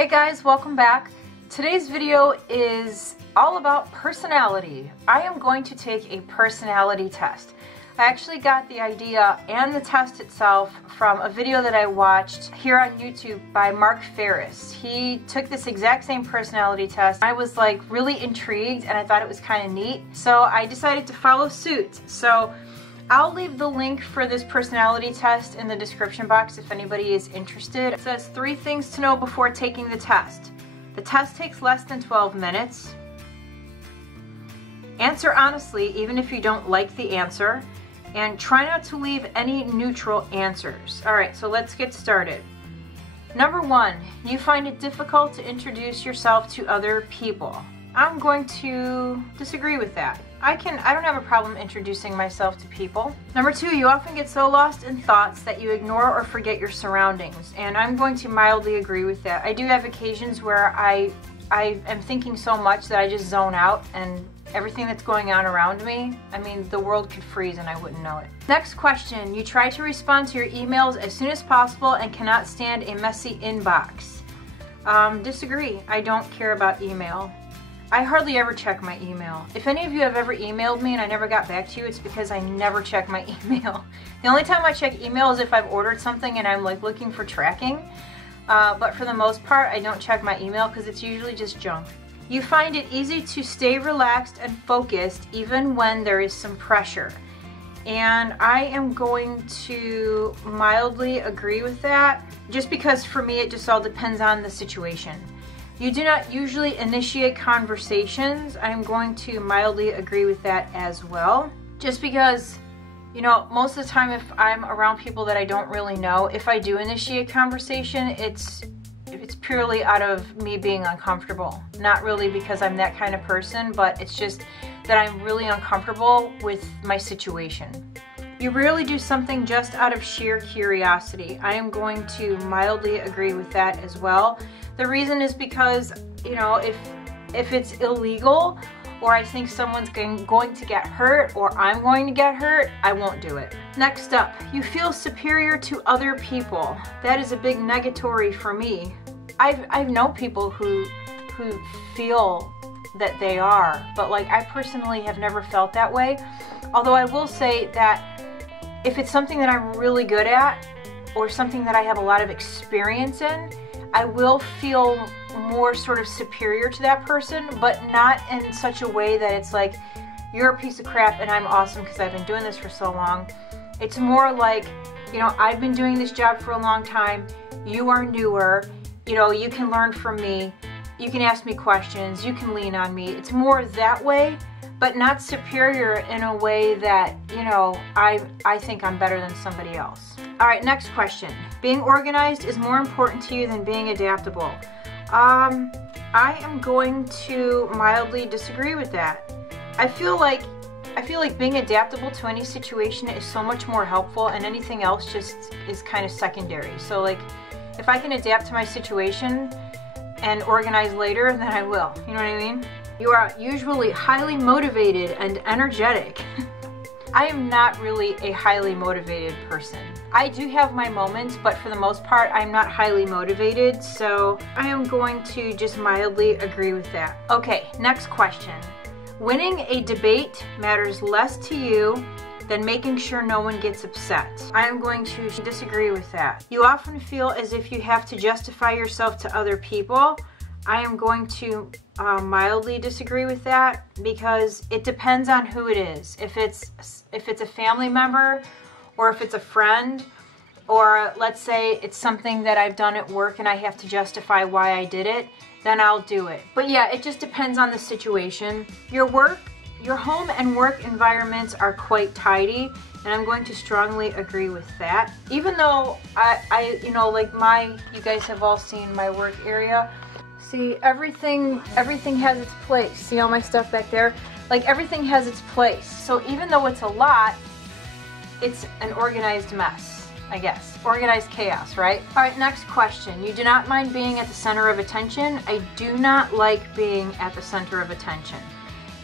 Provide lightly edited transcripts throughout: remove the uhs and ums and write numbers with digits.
Hey guys, welcome back. Today's video is all about personality. I am going to take a personality test. I actually got the idea and the test itself from a video that I watched here on YouTube by Mark Ferris. He took this exact same personality test. I was like really intrigued and I thought it was kind of neat. So I decided to follow suit. So I'll leave the link for this personality test in the description box if anybody is interested. It says 3 things to know before taking the test. The test takes less than 12 minutes. Answer honestly even if you don't like the answer. And try not to leave any neutral answers. Alright, so let's get started. Number 1, you find it difficult to introduce yourself to other people. I'm going to disagree with that. I don't have a problem introducing myself to people. Number 2, you often get so lost in thoughts that you ignore or forget your surroundings. And I'm going to mildly agree with that. I do have occasions where I am thinking so much that I just zone out and everything that's going on around me, I mean, the world could freeze and I wouldn't know it. Next question, you try to respond to your emails as soon as possible and cannot stand a messy inbox. Disagree. I don't care about email. I hardly ever check my email. If any of you have ever emailed me and I never got back to you, it's because I never check my email. The only time I check email is if I've ordered something and I'm like looking for tracking. But for the most part, I don't check my email because it's usually just junk. You find it easy to stay relaxed and focused even when there is some pressure. And I am going to mildly agree with that, just because for me it just all depends on the situation. You do not usually initiate conversations. I'm going to mildly agree with that as well. Just because, you know, most of the time if I'm around people that I don't really know, if I do initiate conversation, it's purely out of me being uncomfortable. Not really because I'm that kind of person, but it's just that I'm really uncomfortable with my situation. You rarely do something just out of sheer curiosity. I am going to mildly agree with that as well. The reason is because, you know, if it's illegal or I think someone's going to get hurt or I'm going to get hurt, I won't do it. Next up, you feel superior to other people. That is a big negatory for me. I've known people who feel that they are, but like I personally have never felt that way. Although I will say that if it's something that I'm really good at or something that I have a lot of experience in, I will feel more sort of superior to that person, but not in such a way that it's like, you're a piece of crap and I'm awesome because I've been doing this for so long. It's more like, you know, I've been doing this job for a long time, you are newer, you know, you can learn from me, you can ask me questions, you can lean on me. It's more that way, but not superior in a way that, you know, I think I'm better than somebody else. All right, next question. Being organized is more important to you than being adaptable. I am going to mildly disagree with that. I feel like being adaptable to any situation is so much more helpful, and anything else just is kind of secondary. So like, if I can adapt to my situation and organize later, then I will. You know what I mean? You are usually highly motivated and energetic. I am not really a highly motivated person. I do have my moments, but for the most part, I'm not highly motivated, so I am going to just mildly agree with that. Okay, next question. Winning a debate matters less to you than making sure no one gets upset. I am going to disagree with that. You often feel as if you have to justify yourself to other people. I am going to mildly disagree with that because it depends on who it is. If it's a family member or if it's a friend, or let's say it's something that I've done at work and I have to justify why I did it, then I'll do it. But yeah, it just depends on the situation. Your home and work environments are quite tidy, and I'm going to strongly agree with that. Even though you know, like you guys have all seen my work area. See, everything has its place. See all my stuff back there? Like, everything has its place. So even though it's a lot, it's an organized mess, I guess. Organized chaos, right? All right, next question. You do not mind being at the center of attention. I do not like being at the center of attention.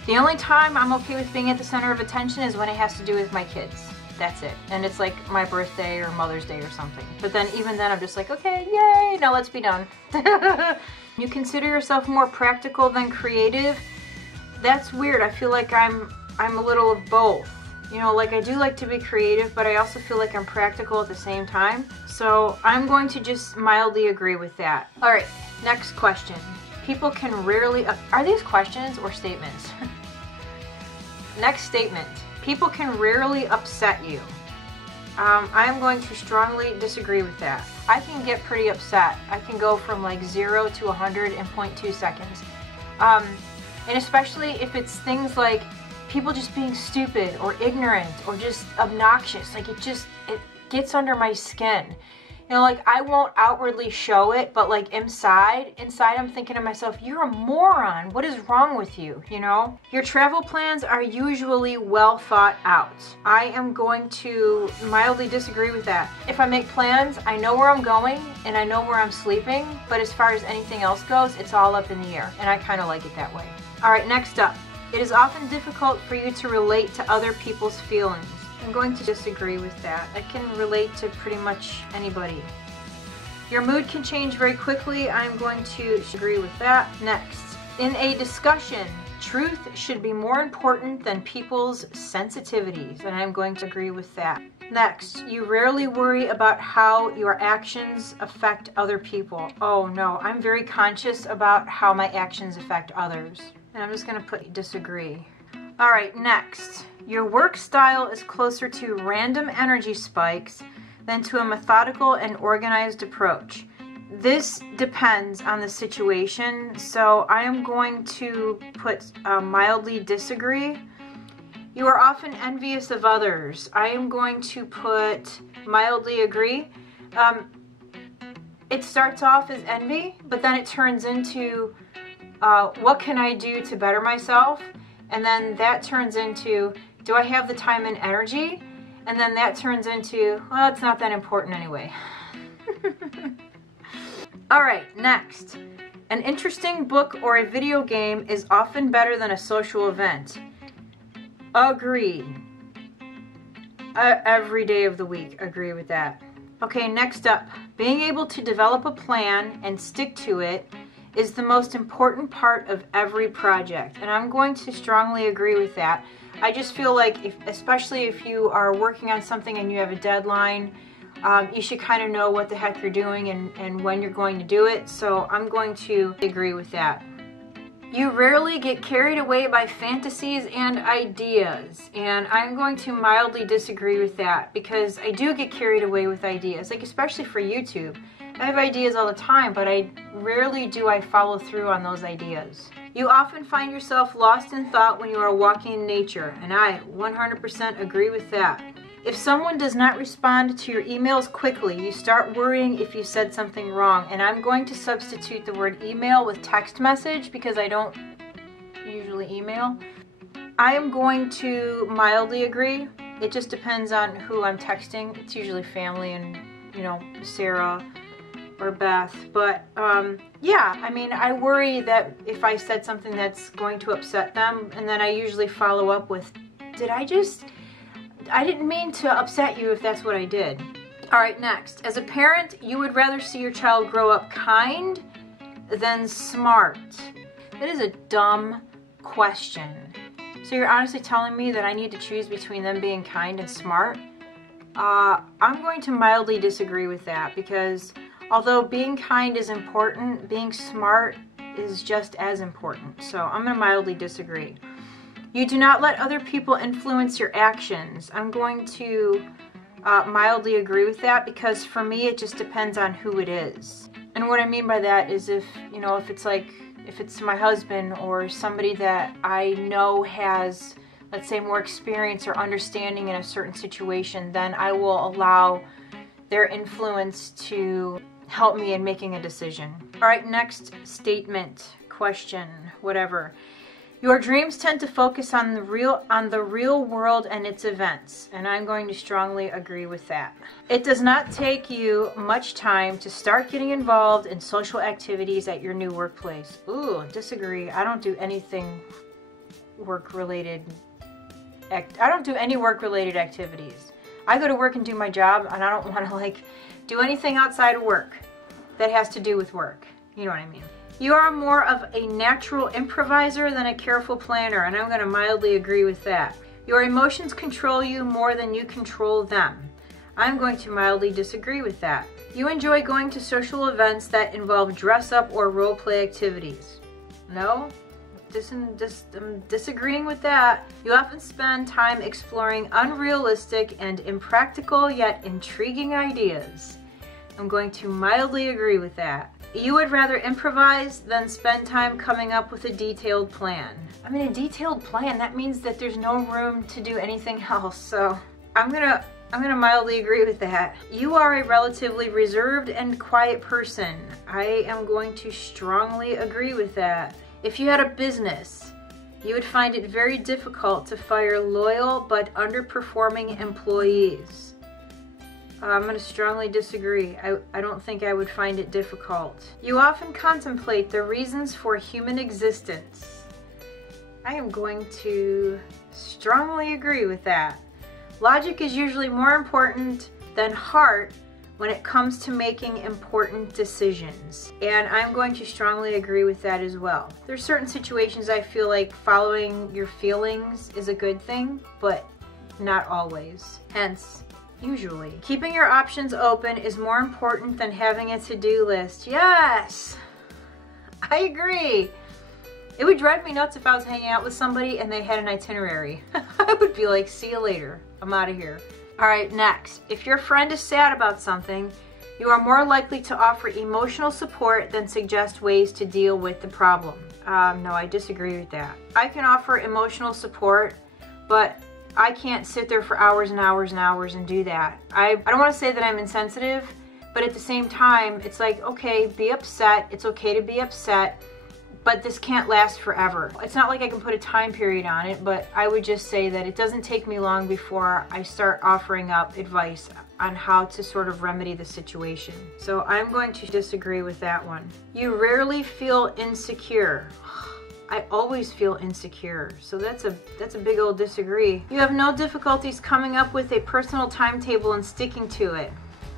The only time I'm okay with being at the center of attention is when it has to do with my kids. That's it. And it's like my birthday or Mother's Day or something. But then even then I'm just like, okay, yay, now let's be done. You consider yourself more practical than creative? That's weird. I feel like I'm a little of both. You know, like I do like to be creative, but I also feel like I'm practical at the same time. So I'm going to just mildly agree with that. All right, next question. People can rarely, are these questions or statements? Next statement. People can rarely upset you. I'm going to strongly disagree with that. I can get pretty upset. I can go from like 0 to 100 in 0.2 seconds. And especially if it's things like people just being stupid or ignorant or just obnoxious. Like it gets under my skin. You know, like I won't outwardly show it, but like inside I'm thinking to myself, you're a moron. What is wrong with you? You know? Your travel plans are usually well thought out. I am going to mildly disagree with that. If I make plans, I know where I'm going and I know where I'm sleeping, but as far as anything else goes, it's all up in the air, and I kind of like it that way. All right, next up. It is often difficult for you to relate to other people's feelings. I'm going to disagree with that. I can relate to pretty much anybody. Your mood can change very quickly. I'm going to agree with that. Next, in a discussion, truth should be more important than people's sensitivities, and I'm going to agree with that. Next, you rarely worry about how your actions affect other people. Oh no, I'm very conscious about how my actions affect others. And I'm just going to put disagree. All right, next. Your work style is closer to random energy spikes than to a methodical and organized approach. This depends on the situation, so I am going to put mildly disagree. You are often envious of others. I am going to put mildly agree. It starts off as envy, but then it turns into what can I do to better myself? And then that turns into, do I have the time and energy? And then that turns into, well, it's not that important anyway. All right, next. An interesting book or a video game is often better than a social event. Agreed. Every day of the week, agree with that. Okay, next up. Being able to develop a plan and stick to it is the most important part of every project, and I'm going to strongly agree with that. I just feel like, especially if you are working on something and you have a deadline, you should kind of know what the heck you're doing and when you're going to do it, so I'm going to agree with that. You rarely get carried away by fantasies and ideas, and I'm going to mildly disagree with that, because I do get carried away with ideas, like especially for YouTube. I have ideas all the time, but rarely do I follow through on those ideas. You often find yourself lost in thought when you are walking in nature, and I 100% agree with that. If someone does not respond to your emails quickly, you start worrying if you said something wrong, and I'm going to substitute the word email with text message because I don't usually email. I am going to mildly agree. It just depends on who I'm texting. It's usually family and, you know, Sarah or Beth, but yeah, I mean, I worry that if I said something that's going to upset them, and then I usually follow up with, I didn't mean to upset you if that's what I did. All right, next. As a parent, you would rather see your child grow up kind than smart. That is a dumb question. So you're honestly telling me that I need to choose between them being kind and smart? I'm going to mildly disagree with that, because although being kind is important, being smart is just as important. So I'm going to mildly disagree. You do not let other people influence your actions. I'm going to mildly agree with that, because for me it just depends on who it is. And what I mean by that is if it's my husband or somebody that I know has, let's say, more experience or understanding in a certain situation, then I will allow their influence to help me in making a decision. All right, next statement, question, whatever. Your dreams tend to focus on the real world and its events, and I'm going to strongly agree with that. It does not take you much time to start getting involved in social activities at your new workplace. Ooh, disagree. I don't do anything work-related. I don't do any work-related activities. I go to work and do my job, and I don't want to like do anything outside of work that has to do with work. You know what I mean? You are more of a natural improviser than a careful planner, and I'm going to mildly agree with that. Your emotions control you more than you control them. I'm going to mildly disagree with that. You enjoy going to social events that involve dress-up or role-play activities. No? I'm disagreeing with that. You often spend time exploring unrealistic and impractical yet intriguing ideas. I'm going to mildly agree with that. You would rather improvise than spend time coming up with a detailed plan. I mean, a detailed plan, that means that there's no room to do anything else, so I'm gonna mildly agree with that. You are a relatively reserved and quiet person. I am going to strongly agree with that. If you had a business, you would find it very difficult to fire loyal but underperforming employees. I'm going to strongly disagree. I don't think I would find it difficult. You often contemplate the reasons for human existence. I am going to strongly agree with that. Logic is usually more important than heart when it comes to making important decisions. And I'm going to strongly agree with that as well. There's certain situations I feel like following your feelings is a good thing, but not always. Hence, usually. Keeping your options open is more important than having a to-do list. Yes! I agree. It would drive me nuts if I was hanging out with somebody and they had an itinerary. I would be like, see you later. I'm out of here. All right, next. If your friend is sad about something, you are more likely to offer emotional support than suggest ways to deal with the problem. No, I disagree with that. I can offer emotional support, but I can't sit there for hours and hours and hours and do that. I don't want to say that I'm insensitive, but at the same time, it's like, okay, be upset. It's okay to be upset, but this can't last forever. It's not like I can put a time period on it, but I would just say that it doesn't take me long before I start offering up advice on how to sort of remedy the situation. So I'm going to disagree with that one. You rarely feel insecure. I always feel insecure, so that's a big old disagree. You have no difficulties coming up with a personal timetable and sticking to it.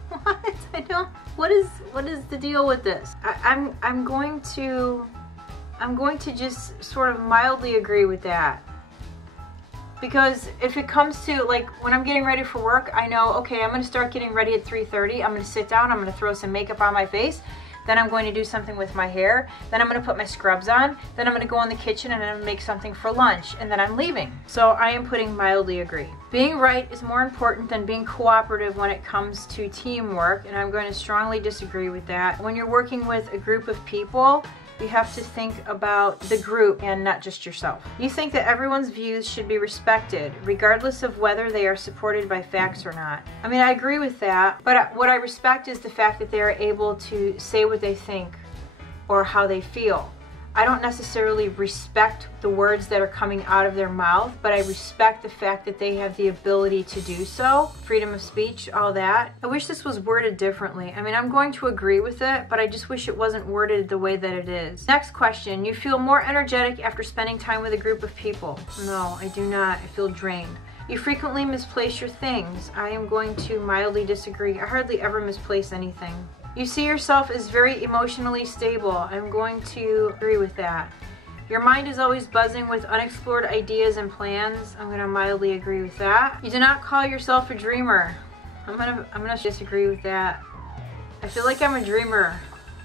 What? I don't. What is the deal with this? I'm going to just sort of mildly agree with that. Because if it comes to, like, when I'm getting ready for work, I know, okay, I'm going to start getting ready at 3:30. I'm going to sit down, I'm going to throw some makeup on my face, then I'm going to do something with my hair, then I'm going to put my scrubs on, then I'm going to go in the kitchen and I'm going to make something for lunch, and then I'm leaving. So I am putting mildly agree. Being right is more important than being cooperative when it comes to teamwork, and I'm going to strongly disagree with that. When you're working with a group of people, you have to think about the group and not just yourself. You think that everyone's views should be respected, regardless of whether they are supported by facts or not. I mean, I agree with that, but what I respect is the fact that they are able to say what they think or how they feel. I don't necessarily respect the words that are coming out of their mouth, but I respect the fact that they have the ability to do so. Freedom of speech, all that. I wish this was worded differently. I mean, I'm going to agree with it, but I just wish it wasn't worded the way that it is. Next question. You feel more energetic after spending time with a group of people? No, I do not. I feel drained. You frequently misplace your things. I am going to mildly disagree. I hardly ever misplace anything. You see yourself as very emotionally stable. I'm going to agree with that. Your mind is always buzzing with unexplored ideas and plans. I'm going to mildly agree with that. You do not call yourself a dreamer. I'm gonna disagree with that. I feel like I'm a dreamer,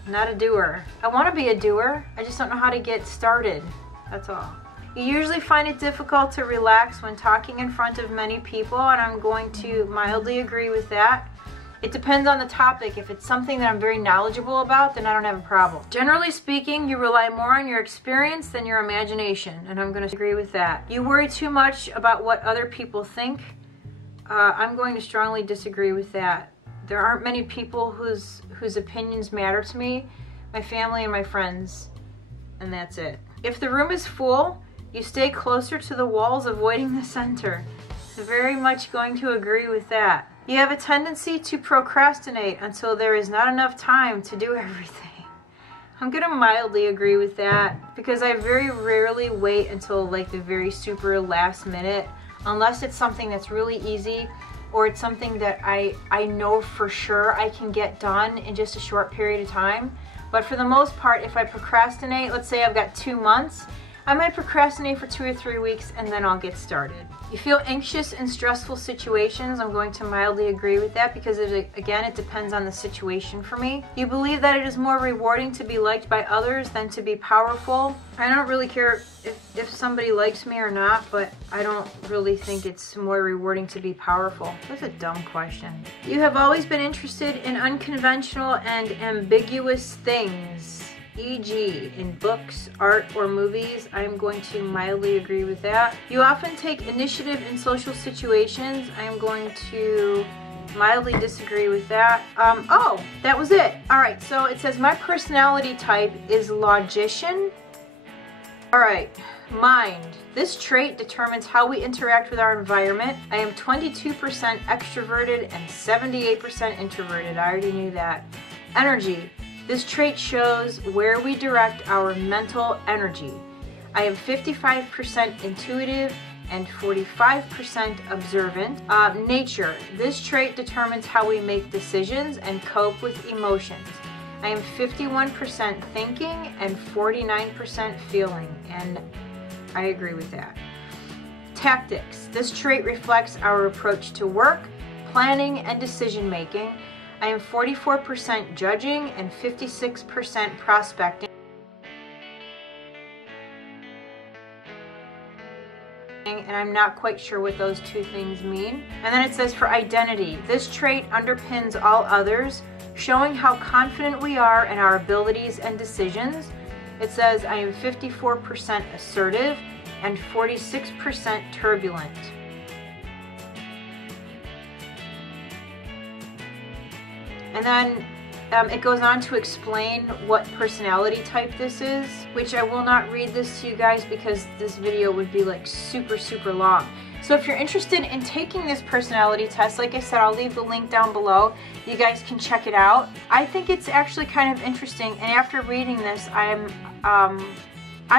not a doer. I want to be a doer. I just don't know how to get started. That's all. You usually find it difficult to relax when talking in front of many people, and I'm going to mildly agree with that. It depends on the topic. If it's something that I'm very knowledgeable about, then I don't have a problem. Generally speaking, you rely more on your experience than your imagination, and I'm going to agree with that. You worry too much about what other people think. I'm going to strongly disagree with that. There aren't many people whose opinions matter to me, my family and my friends, and that's it. If the room is full, you stay closer to the walls, avoiding the center. I'm very much going to agree with that. You have a tendency to procrastinate until there is not enough time to do everything. I'm going to mildly agree with that because I very rarely wait until like the very super last minute, unless it's something that's really easy or it's something that I know for sure I can get done in just a short period of time. But for the most part, if I procrastinate, let's say I've got 2 months, I might procrastinate for 2 or 3 weeks and then I'll get started. You feel anxious in stressful situations. I'm going to mildly agree with that because again, it depends on the situation for me. You believe that it is more rewarding to be liked by others than to be powerful. I don't really care if somebody likes me or not, but I don't really think it's more rewarding to be powerful. That's a dumb question. You have always been interested in unconventional and ambiguous things, e.g. in books, art, or movies. I'm going to mildly agree with that. You often take initiative in social situations. I'm going to mildly disagree with that. Oh, that was it. All right, so it says my personality type is logician. All right, mind. This trait determines how we interact with our environment. I am 22% extroverted and 78% introverted. I already knew that. Energy. This trait shows where we direct our mental energy. I am 55% intuitive and 45% observant. Nature. This trait determines how we make decisions and cope with emotions. I am 51% thinking and 49% feeling, and I agree with that. Tactics. This trait reflects our approach to work, planning, and decision making. I am 44% judging and 56% prospecting. And I'm not quite sure what those two things mean. And then it says for identity, this trait underpins all others, showing how confident we are in our abilities and decisions. It says I am 54% assertive and 46% turbulent. And then it goes on to explain what personality type this is, which I will not read this to you guys because this video would be like super long. So if you're interested in taking this personality test, like I said, I'll leave the link down below. You guys can check it out. I think it's actually kind of interesting, and after reading this, I'm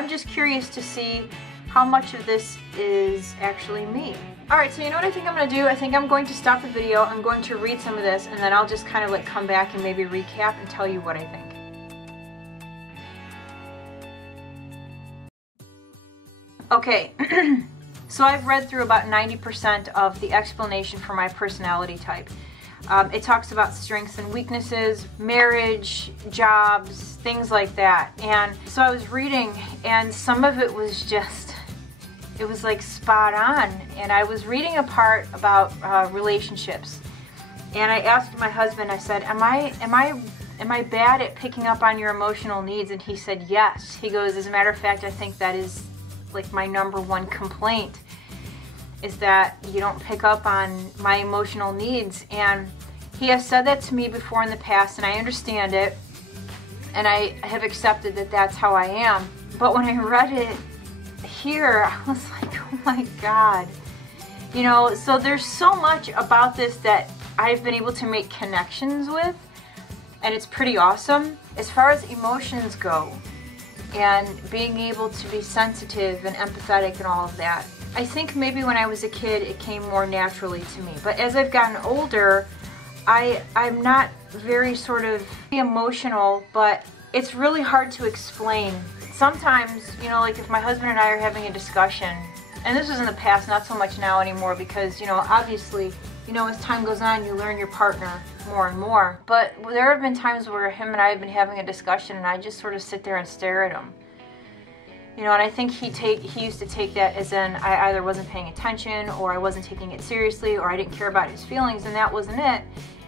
just curious to see how much of this is actually me. Alright, so you know what I think I'm going to do? I think I'm going to stop the video, I'm going to read some of this, and then I'll just kind of like come back and maybe recap and tell you what I think. Okay, so I've read through about 90% of the explanation for my personality type. It talks about strengths and weaknesses, marriage, jobs, things like that. And so I was reading, and some of it was just, it was like spot on. And I was reading a part about relationships, and I asked my husband, I said, am I bad at picking up on your emotional needs? And he said yes. He goes, as a matter of fact, I think that is like my #1 complaint, is that you don't pick up on my emotional needs. And he has said that to me before in the past, and I understand it, and I have accepted that that's how I am. But when I read it here, I was like, oh my God. You know, so there's so much about this that I've been able to make connections with, and it's pretty awesome. As far as emotions go, and being able to be sensitive and empathetic and all of that, I think maybe when I was a kid it came more naturally to me. But as I've gotten older, I'm not very sort of emotional, but it's really hard to explain. Sometimes, you know, like if my husband and I are having a discussion, and this was in the past, not so much now anymore, because, you know, obviously, you know, as time goes on, you learn your partner more and more. But there have been times where him and I have been having a discussion, and I just sort of sit there and stare at him. You know, and I think he used to take that as in I either wasn't paying attention, or I wasn't taking it seriously, or I didn't care about his feelings, and that wasn't it.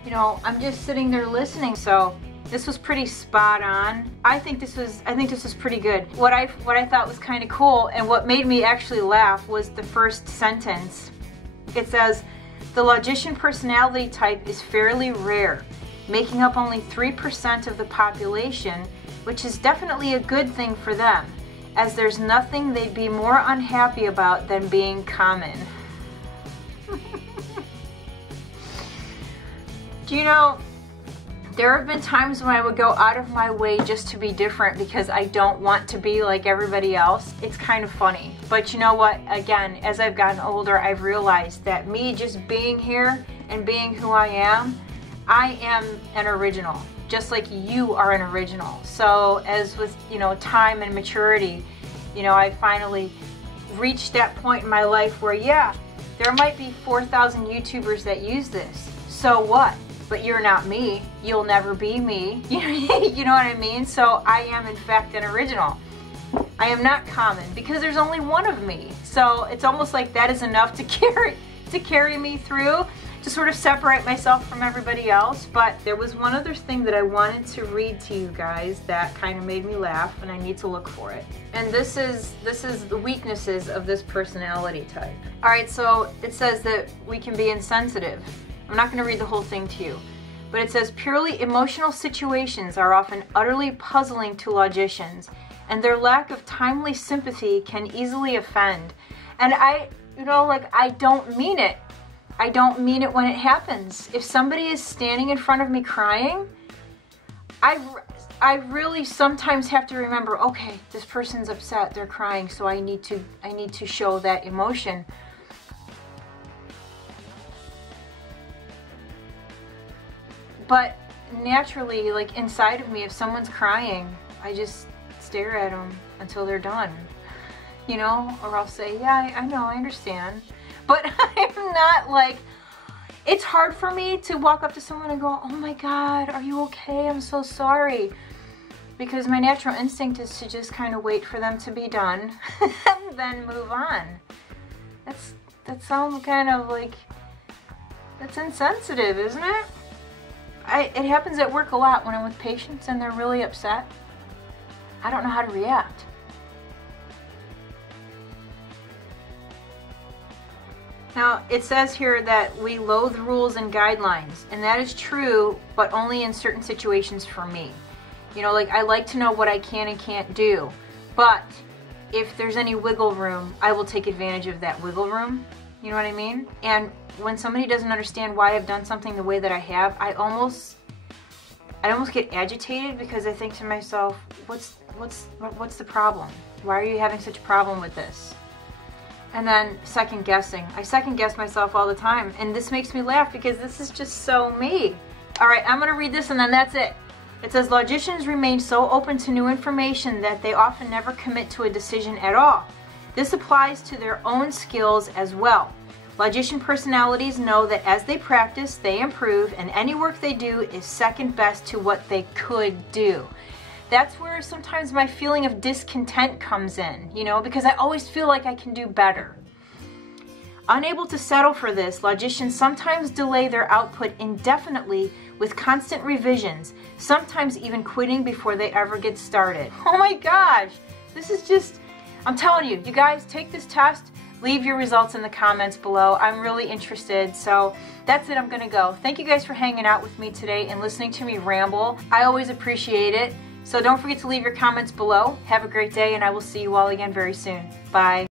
You know, I'm just sitting there listening. So this was pretty spot on. I think this was pretty good. What I thought was kind of cool, and what made me actually laugh, was the first sentence. It says, the logician personality type is fairly rare, making up only 3% of the population, which is definitely a good thing for them, as there's nothing they'd be more unhappy about than being common. Do you know, there have been times when I would go out of my way just to be different because I don't want to be like everybody else. It's kind of funny. But you know what? Again, as I've gotten older, I've realized that me just being here and being who I am an original, just like you are an original. So as with, you know, time and maturity, you know, I finally reached that point in my life where, yeah, there might be 4,000 YouTubers that use this. So what? But you're not me. You'll never be me. You know what I mean? So I am in fact an original. I am not common because there's only one of me. So it's almost like that is enough to carry me through, to sort of separate myself from everybody else. But there was one other thing that I wanted to read to you guys that kind of made me laugh, and I need to look for it. And this is the weaknesses of this personality type. All right, so it says that we can be insensitive. I'm not going to read the whole thing to you, but it says purely emotional situations are often utterly puzzling to logicians, and their lack of timely sympathy can easily offend. And I don't mean it. I don't mean it when it happens. If somebody is standing in front of me crying, I really sometimes have to remember, okay, this person's upset, they're crying, so I need to show that emotion. But naturally, like inside of me, if someone's crying, I just stare at them until they're done, you know, or I'll say, yeah, I know, I understand. But I'm not like, it's hard for me to walk up to someone and go, oh my God, are you okay? I'm so sorry. Because my natural instinct is to just kind of wait for them to be done and then move on. That sounds kind of like, that's insensitive, isn't it? It happens at work a lot when I'm with patients and they're really upset. I don't know how to react. Now, it says here that we loathe rules and guidelines, and that is true, but only in certain situations for me. You know, like I like to know what I can and can't do, but if there's any wiggle room, I will take advantage of that wiggle room. You know what I mean? And when somebody doesn't understand why I've done something the way that I have, I almost get agitated because I think to myself, what's the problem? Why are you having such a problem with this? And then second guessing. I second guess myself all the time, and this makes me laugh because this is just so me. All right, I'm going to read this and then that's it. It says, logicians remain so open to new information that they often never commit to a decision at all. This applies to their own skills as well. Logician personalities know that as they practice, they improve, and any work they do is second best to what they could do. That's where sometimes my feeling of discontent comes in, you know, because I always feel like I can do better. Unable to settle for this, logicians sometimes delay their output indefinitely with constant revisions, sometimes even quitting before they ever get started. Oh my gosh, this is just, I'm telling you, you guys take this test, leave your results in the comments below. I'm really interested. So that's it, I'm gonna go. Thank you guys for hanging out with me today and listening to me ramble. I always appreciate it. So don't forget to leave your comments below. Have a great day, and I will see you all again very soon. Bye.